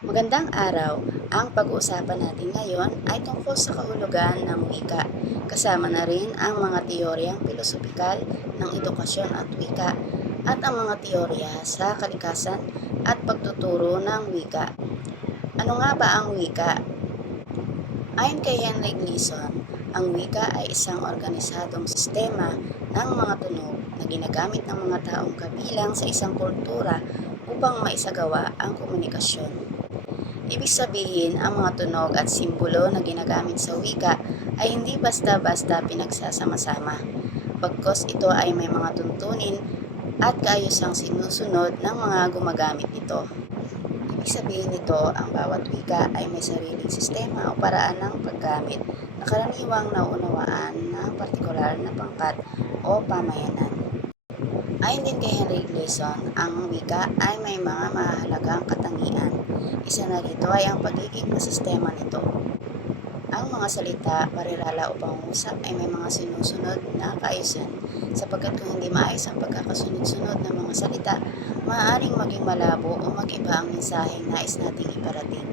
Magandang araw. Ang pag-uusapan natin ngayon ay tungkol sa kahulugan ng wika. Kasama na rin ang mga teoryang pilosopikal ng edukasyon at wika at ang mga teorya sa kalikasan at pagtuturo ng wika. Ano nga ba ang wika? Ayon kay Henry Gleason, ang wika ay isang organisadong sistema ng mga tunog na ginagamit ng mga taong kabilang sa isang kultura upang maisagawa ang komunikasyon. Ibig sabihin, ang mga tunog at simbolo na ginagamit sa wika ay hindi basta-basta pinagsasama-sama. Bagkus ito ay may mga tuntunin at kaayusang sinusunod ng mga gumagamit nito. Ibig sabihin nito, ang bawat wika ay may sariling sistema o paraan ng paggamit na karaniwang naunawaan ng partikular na pangkat o pamayanan. Ayon din kay Henry Gleason, ang wika ay may mga mahalagang katangian. Isa na rito ay ang pagiging masistema nito. Ang mga salita, parirala o pangungusap ay may mga sinusunod na kaayusan sapagkat kung hindi maayos ang pagkakasunod-sunod ng mga salita, maaaring maging malabo o mag-iba ang mensaheng nais nating iparating.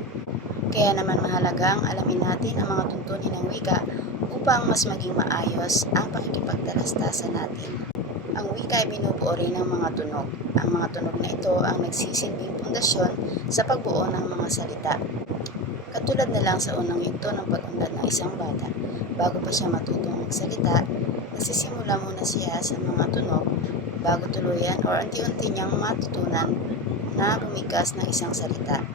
Kaya naman mahalagang alamin natin ang mga tuntunin ng wika upang mas maging maayos ang pakikipagtalastasan natin. Ang wika ay binubuo rin ng mga tunog. Ang mga tunog na ito ang nagsisilbing pundasyon sa pagbuo ng mga salita. Katulad na lang sa unang yugto ng pag-unlad ng isang bata, bago pa siya matutong magsalita, nagsisimula muna siya sa mga tunog bago tuluyan o unti-unti niyang matutunan na bumigkas ng isang salita.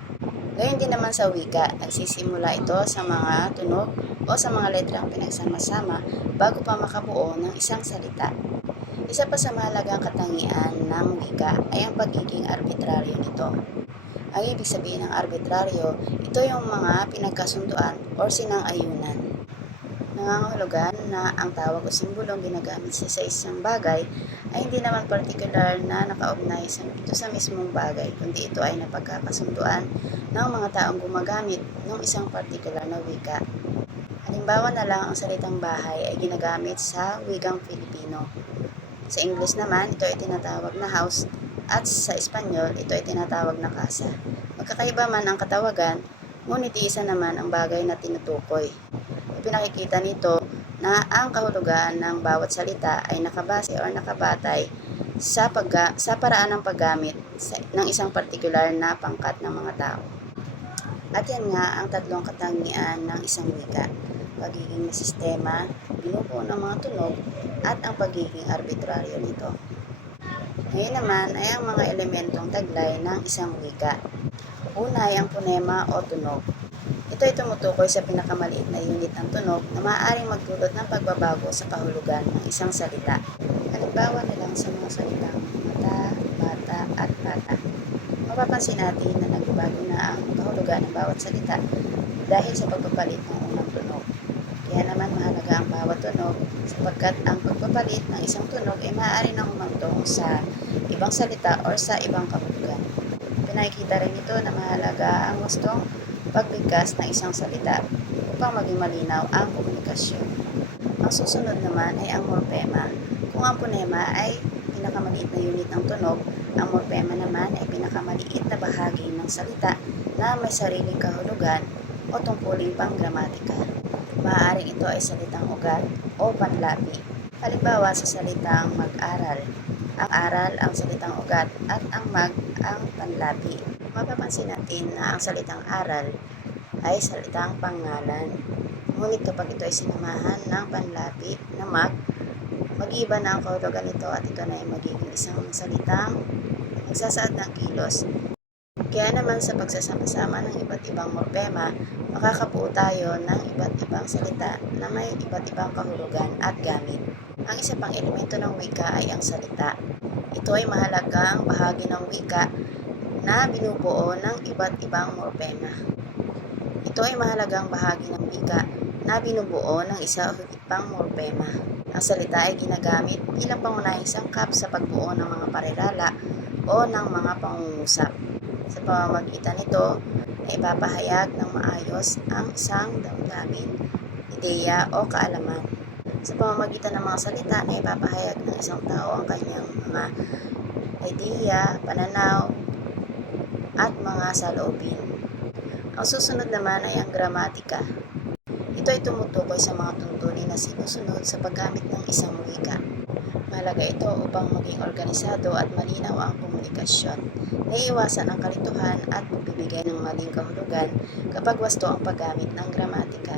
Gayon din naman sa wika, nagsisimula ito sa mga tunog o sa mga letrang pinagsama-sama bago pa makabuo ng isang salita. Isa pa sa mahalagang katangian ng wika ay ang pagiging arbitraryo nito. Ang ibig sabihin ng arbitraryo, ito yung mga pinagkasunduan o sinang-ayunan. Nangangahulugan na ang tawag o simbolong ginagamit sa isang bagay ay hindi naman partikular na nakaugnay ito sa mismong bagay, kundi ito ay napagkakasunduan ng mga taong gumagamit ng isang partikular na wika. Halimbawa na lang, ang salitang bahay ay ginagamit sa wikang Filipino. Sa English naman, ito ay tinatawag na house at sa Espanyol, ito ay tinatawag na casa. Magkakaiba man ang katawagan, ngunit isa naman ang bagay na tinutukoy. Ipinakikita nito na ang kahulugan ng bawat salita ay nakabase o nakabatay sa paraan ng paggamit ng isang partikular na pangkat ng mga tao. At yan nga ang tatlong katangian ng isang wika: pagiging may sistema, binubuo ng mga tunog, at ang pagiging arbitraryo nito. Ngayon naman ay ang mga elementong taglay ng isang wika. Una ay ang ponema o tunog. Ito ay tumutukoy sa pinakamaliit na unit ng tunog na maaaring magdulot ng pagbabago sa kahulugan ng isang salita. Halimbawa na lang sa mga salitang mata, bata, at bata. Mapapansin natin na nagbabago na ang kahulugan ng bawat salita dahil sa pagpapalit ng unang tunog. Kaya naman mahalaga ang bawat tunog sapagkat ang pagpapalit ng isang tunog ay maaari nang humantong sa ibang salita o sa ibang kahulugan. Pinakikita rin ito na mahalaga ang gustong pagbigkas ng isang salita upang maging malinaw ang komunikasyon. Ang susunod naman ay ang morpema. Kung ang ponema ay pinakamaliit na unit ng tunog, ang morpema naman ay pinakamaliit na bahagi ng salita na may sariling kahulugan o tungkuling panggramatika. Maaaring ito ay salitang ugat o panlapi. Halimbawa sa salitang mag-aral. Ang aral ang salitang ugat at ang mag ang panlapi. Mapapansin natin na ang salitang aral ay salitang pangalan. Ngunit kapag ito ay sinamahan ng panlapi na mag-iba na ang kahulugan nito at ito na ay magiging isang salitang nagsasaad ng kilos. Kaya naman sa pagsasama-sama ng iba't ibang morpema, makakabuo tayo ng iba't ibang salita na may iba't ibang kahulugan at gamit. Ang isa pang elemento ng wika ay ang salita. Ito ay mahalagang bahagi ng wika na binubuo ng iba't ibang morpema. Ito ay mahalagang bahagi ng wika na binubuo ng isa o higit pang morpema. Ang salita ay ginagamit bilang pangunahing sangkap sa pagbuo ng mga parirala o ng mga pangungusap. Sa pamamagitan nito, ay ipapahayag ng maayos ang isang damdamin, ideya o kaalaman. Sa pamamagitan ng mga salita na ipapahayag ng isang tao ang kanyang mga ideya, pananaw, at mga saloobin. Ang susunod naman ay ang gramatika. Ito ay tumutukoy sa mga tuntunin na sinusunod sa paggamit ng isang wika. Mahalaga ito upang maging organisado at malinaw ang komunikasyon. Naiiwasan ang kalituhan at pagbibigay ng maling kahulugan kapag wasto ang paggamit ng gramatika.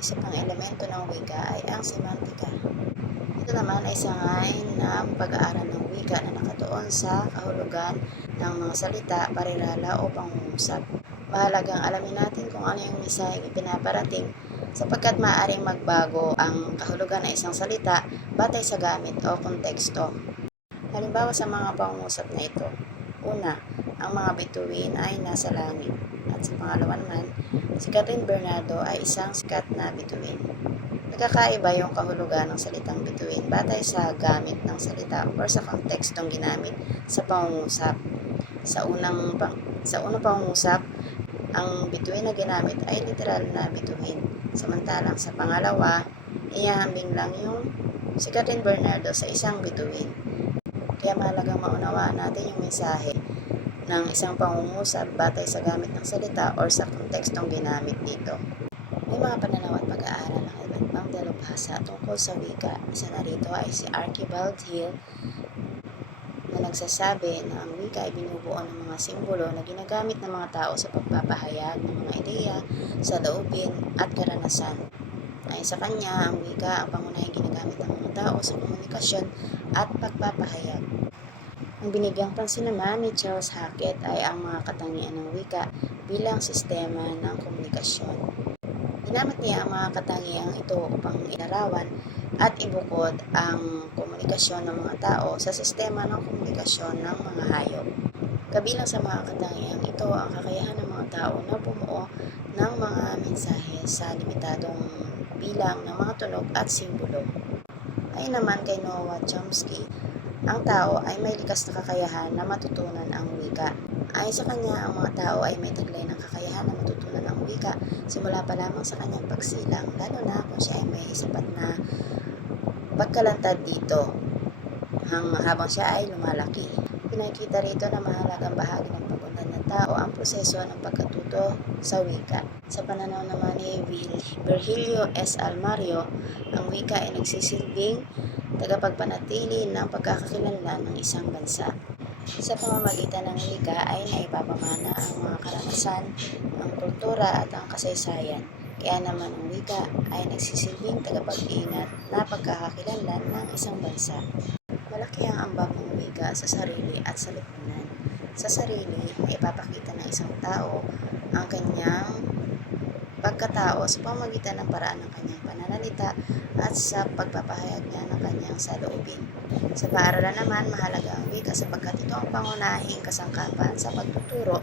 Isa pang elemento ng wika ay ang semantika. Ito naman ay sangay ng pag-aaral ng wika na nakatuon sa kahulugan ng mga salita, parirala o pangungusap. Mahalagang alamin natin kung ano yung mensaheng ipinaparating sapagkat maaaring magbago ang kahulugan ng isang salita batay sa gamit o konteksto. Halimbawa sa mga pangungusap na ito, una, ang mga bituin ay nasa langit. At sa pangalawa naman, si Catherine Bernardo ay isang sikat na bituin. Nagkakaiba yung kahulugan ng salitang bituin batay sa gamit ng salita o sa kontekstong ginamit sa pangungusap. Sa unang pangungusap, ang bituin na ginamit ay literal na bituin. Samantalang sa pangalawa, iyahambing lang yung si Catherine Bernardo sa isang bituin. Kaya mahalagang maunawaan natin yung mensahe ng isang pangungusap batay sa gamit ng salita or sa kontekstong ginamit dito. May mga pananaw at pag-aaral ng iba't ibang dalubhasa tungkol sa wika. Isa na rito ay si Archibald Hill na nagsasabi na ang wika ay binubuo ng mga simbolo na ginagamit ng mga tao sa pagpapahayag ng mga ideya, saloobin at karanasan. Ayon sa kanya, ang wika ang pangunahing ginagamit ng mga tao sa komunikasyon at pagpapahayag. Ang binigyang pansin naman ni Charles Hackett ay ang mga katangian ng wika bilang sistema ng komunikasyon. Ginamit niya ang mga katangiang ito upang ilarawan at ibukod ang komunikasyon ng mga tao sa sistema ng komunikasyon ng mga hayop. Kabilang sa mga katangiang ito ang kakayahan ng mga tao na bumuo ng mga mensahe sa limitadong bilang ng mga tunog at simbolo. Ayon naman kay Noah Chomsky, ang tao ay may likas na kakayahan na matutunan ang wika. Ayon sa kanya, ang mga tao ay may taglay ng kakayahan na matutunan ang wika simula pa lamang sa kanyang pagsilang, lalo na kung siya ay may sapat na pagkalantad dito habang siya ay lumalaki. Pinakita rito na mahalagang bahagi ng pag-unlad ng tao ang proseso ng pagkatuto sa wika. Sa pananaw naman ni Virgilio S. Almario, ang wika ay nagsisilbing tagapagpanatili ng pagkakakilanlan ng isang bansa. Sa pamamagitan ng wika ay naipapamana ang mga karanasan, ang kultura at ang kasaysayan. Kaya naman ang wika ay nagsisilbing tagapag-ingat na pagkakakilanlan ng isang bansa. Malaki ang ambag ng wika sa sarili at sa lipunan. Sa sarili, naipapakita ng isang tao ang kanyang pagkatao sa pamamagitan ng paraan ng kanyang pananalita at sa pagpapahayag niya ng kanyang saloobin. Sa paaralan naman, mahalaga ang wika sapagkat ito ang pangunahing kasangkapan sa pagtuturo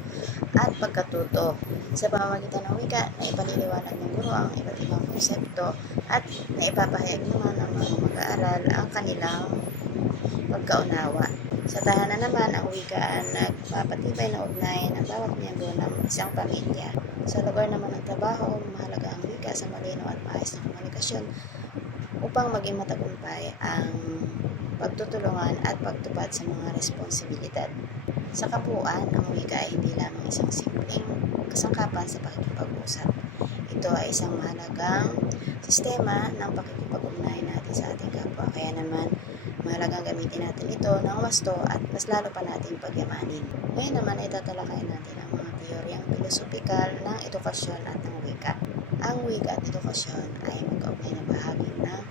at pagkatuto. Sa pamamagitan ng wika, naipaliliwanag ng guro ang iba't ibang konsepto at naipapahayag naman ng mga mag-aaral ang kanilang pagkaunawa. Sa tahanan naman, ang wika ang nagpapatibay na ugnayan ng bawat miyembro ng isang pamilya. Sa lugar naman ng trabaho, mahalaga ang wika sa malinaw at maayos na komunikasyon upang maging matagumpay ang pagtutulungan at pagtupad sa mga responsibilidad. Sa kabuuan, ang wika ay hindi lamang isang simpleng kasangkapan sa pakikipag-usap. Ito ay isang mahalagang sistema ng pakikipag-ugnayan natin sa ating kapwa. Kaya naman, mahalagang gamitin natin ito ng wasto at mas lalo pa natin pagyamanin. Ngayon naman ay tatalakayin natin ang mga teoryang pilosopikal ng edukasyon at ng wika. Ang wika at edukasyon ay magkaugnay na bahagi ng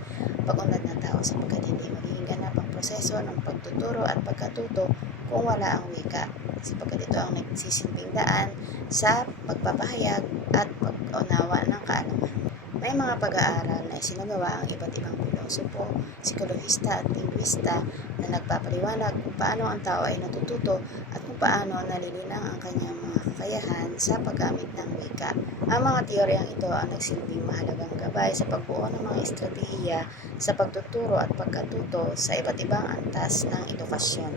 pag-unlad ng tao sapagkat hindi magiging ganap ang proseso ng pagtuturo at pagkatuto kung wala ang wika, sapagkat ito ang nagsisilbing daan sa pagpapahayag at pag-unawa ng kaalaman. May mga pag-aaral na isinagawa ang iba't ibang pilosopo, psikologista at lingwista na nagpapaliwanag kung paano ang tao ay natututo at kung paano nalilinang ang kanyang mga kakayahan sa paggamit ng wika. Ang mga teoryang ito ang nagsilbing mahalagang gabay sa pagbuo ng mga estratehiya sa pagtuturo at pagkatuto sa iba't ibang antas ng edukasyon.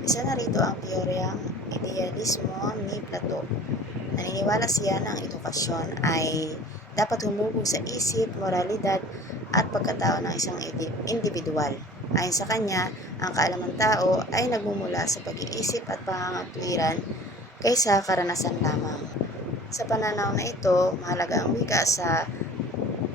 Isa na rito ang teoryang idealismo ni Plato. Naniniwala siya na ang edukasyon ay dapat humubog sa isip, moralidad at pagkatao ng isang individual. Ayon sa kanya, ang kaalaman tao ay nagmumula sa pag-iisip at pangangatwiran kaysa karanasan lamang. Sa pananaw na ito, mahalaga ang wika sa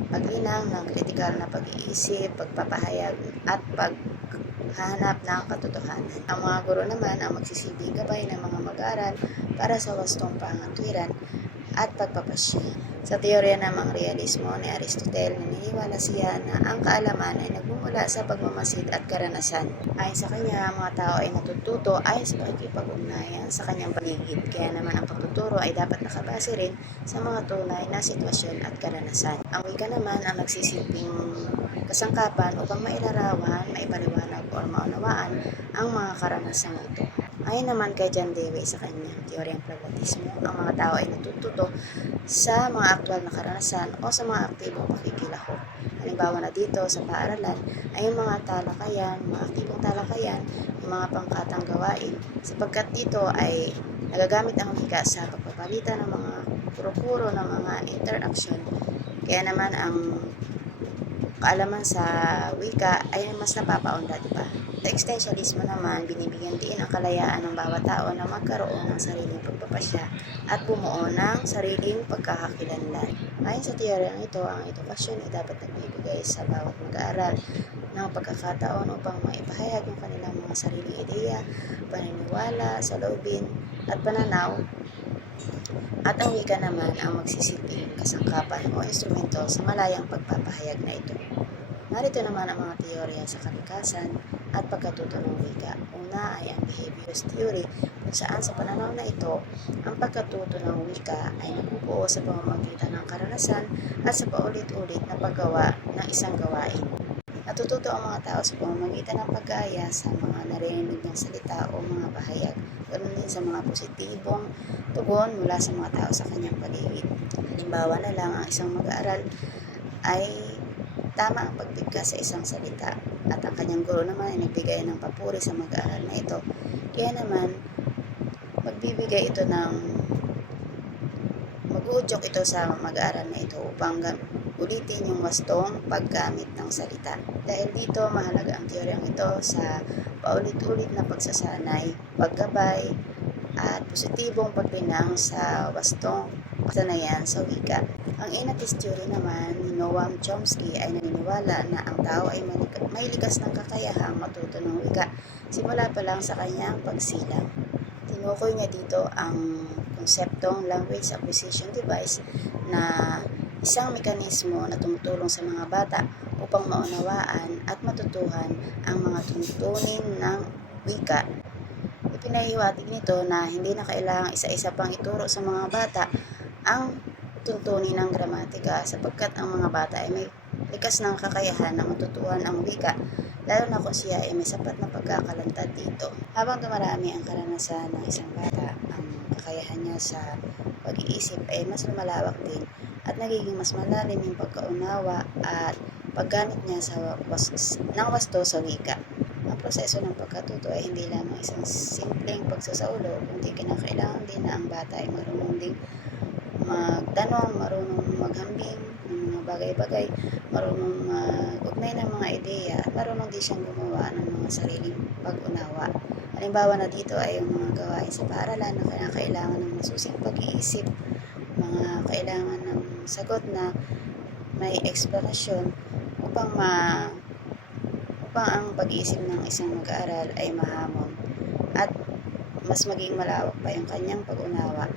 paglinang ng kritikal na pag-iisip, pagpapahayag at paghahanap ng katotohanan. Ang mga guro naman ang magsisilbing gabay ng mga mag-aaral para sa wastong pangatwiran at pagpapasya. Sa teorya namang realismo ni Aristotle, naniniwala siya na ang kaalaman ay nagmumula sa pagmamasid at karanasan. Ayon sa kanya, ang mga tao ay natututo ayon sa pakikipag-ugnayan sa kanyang paligid, kaya naman ang pagtuturo ay dapat nakabase rin sa mga tunay na sitwasyon at karanasan. Ang wika naman ang nagsisilbing kasangkapan upang mailarawan, maipaliwanag o maunawaan ang mga karanasang ito. Ayon naman kay John Dewey sa kanyang teoryang pragmatismo, ang mga tao ay natututo sa mga aktwal na karanasan o sa mga aktibong pakikilahok. Halimbawa na dito sa paaralan ay yung mga talakayan, mga aktibong talakayan, yung mga pangkatang gawain, sapagkat dito ay nagagamit ang wika sa pagpapalitan ng mga puro-puro ng mga interaksyon. Kaya naman ang kaalaman sa wika ay mas napapaunlad pa. Sa existentialismo naman, binibigyan din ang kalayaan ng bawat tao na magkaroon ng sariling pagpapasya at bumuo ng sariling pagkakakilanlan. Ayon sa teoryang ito, ang edukasyon ay dapat nagbibigay sa bawat mag-aaral ng pagkakataon upang maipahayag ang kanilang mga sariling ideya, paniniwala, saloobin at pananaw, at ang wika naman ang magsisilbing kasangkapan o instrumento sa malayang pagpapahayag na ito. Narito naman ang mga teorya sa kalikasan at pagkatuto ng wika. Una ay ang behaviorist theory, kung saan sa pananaw na ito, ang pagkatuto ng wika ay nabubuo sa pamamagitan ng karanasan at sa paulit-ulit na paggawa ng isang gawain. Natututo ang mga tao sa pamamagitan ng pag-gaya sa mga narinig ng salita o mga pahayag, ganoon din sa mga positibong tugon mula sa mga tao sa kanyang paligid. Halimbawa na lang, ang isang mag-aaral ay tama ang pagbigkas sa isang salita at ang kanyang guro naman ay nagbigay ng papuri sa mag-aaral na ito. Kaya naman, mag-uudyok ito sa mag-aaral na ito upang ulitin yung wastong paggamit ng salita. Dahil dito, mahalaga ang teoryang ito sa paulit-ulit na pagsasanay, paggabay, at positibong paglinang sa wastong kasanayan sa wika. Ang Enatist theory naman ni Noam Chomsky ay naniniwala na ang tao ay may likas ng kakayahang matuto ng wika simula pa lang sa kanyang pagsilang. Tinukoy niya dito ang konseptong language acquisition device na isang mekanismo na tumutulong sa mga bata upang maunawaan at matutuhan ang mga tuntunin ng wika. Ipinahiwatig nito na hindi na kailangang isa-isa pang ituro sa mga bata ang tuntunin ng gramatika, sapagkat ang mga bata ay may likas ng kakayahan na matutuhan ang wika, lalo na kung siya ay may sapat na pagkakalantad dito. Habang dumarami ang karanasan ng isang bata, ang kakayahan niya sa pag-iisip ay mas lumalawak din at nagiging mas malalim yung pagkaunawa at paggamit niya ng wasto sa wika. Ang proseso ng pagkatuto ay hindi lamang isang simpleng pagsasaulo, kundi kinakailangan din na ang bata ay marunong ding magtanong, marunong maghambing ng mga bagay-bagay, marunong mag-ugnay ng mga ideya, at marunong din siyang gumawa ng mga sariling pag-unawa. Halimbawa na dito ay yung mga gawain sa paaralan na kailangan ng masusing pag-iisip, mga kailangan ng sagot na may eksplanasyon upang ang pag-iisip ng isang mag-aaral ay mahamon at mas maging malawak pa yung kanyang pag-unawa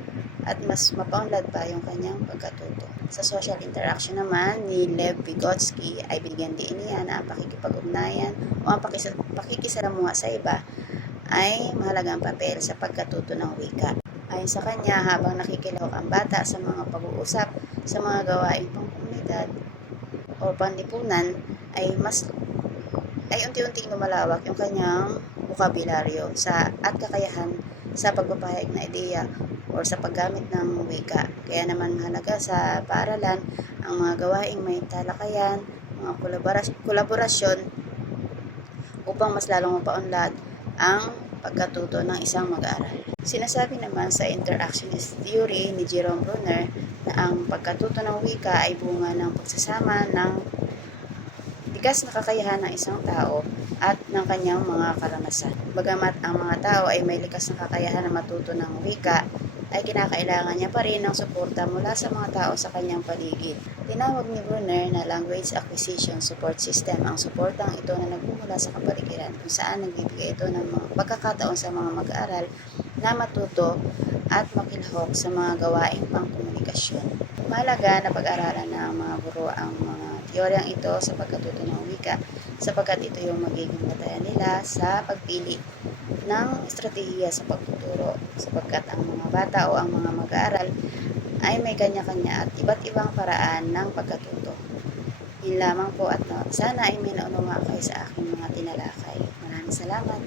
at mas mapaunlad pa yung kanyang pagkatuto. Sa social interaction naman ni Lev Vygotsky ay binigyan din niya na ang pakikipag-ugnayan o ang pakikisalamuha sa iba ay mahalagang papel sa pagkatuto ng wika. Ayon sa kanya, habang nakikilahok ang bata sa mga pag-uusap sa mga gawaing pangkomunidad o panlipunan, ay unti-unting lumalawak yung kanyang bokabularyo at kakayahan sa pagpapahayag na ideya o sa paggamit ng wika. Kaya naman mahalaga sa paaralan ang mga gawaing may talakayan, mga kolaborasyon upang mas lalong mapaunlad ang pagkatuto ng isang mag-aaral. Sinasabi naman sa interactionist theory ni Jerome Bruner na ang pagkatuto ng wika ay bunga ng pagsasama ng likas na kakayahan ng isang tao at ng kanyang mga karanasan. Bagamat ang mga tao ay may likas na kakayahan na matuto ng wika, ay kinakailangan niya pa rin ng suporta mula sa mga tao sa kanyang paligid. Tinawag ni Brunner na Language Acquisition Support System ang suportang ito na nagmumula sa kapaligiran kung saan nagbibigay ito ng mga pagkakataon sa mga mag-aaral na matuto at makilhok sa mga gawaing pangkomunikasyon. Mahalaga na pag-aralan ng mga guro ang mga teoryang ito sa pagkatuto ng wika sapagkat ito yung magiging batayan nila sa pagpili ng estratehiya sa pagtuturo sapagkat ang mga bata o ang mga mag-aaral ay may kanya-kanya at iba't ibang paraan ng pagkatuto. Yun lamang po at sana ay may naunawaan kayo sa aking mga tinalakay. Maraming salamat.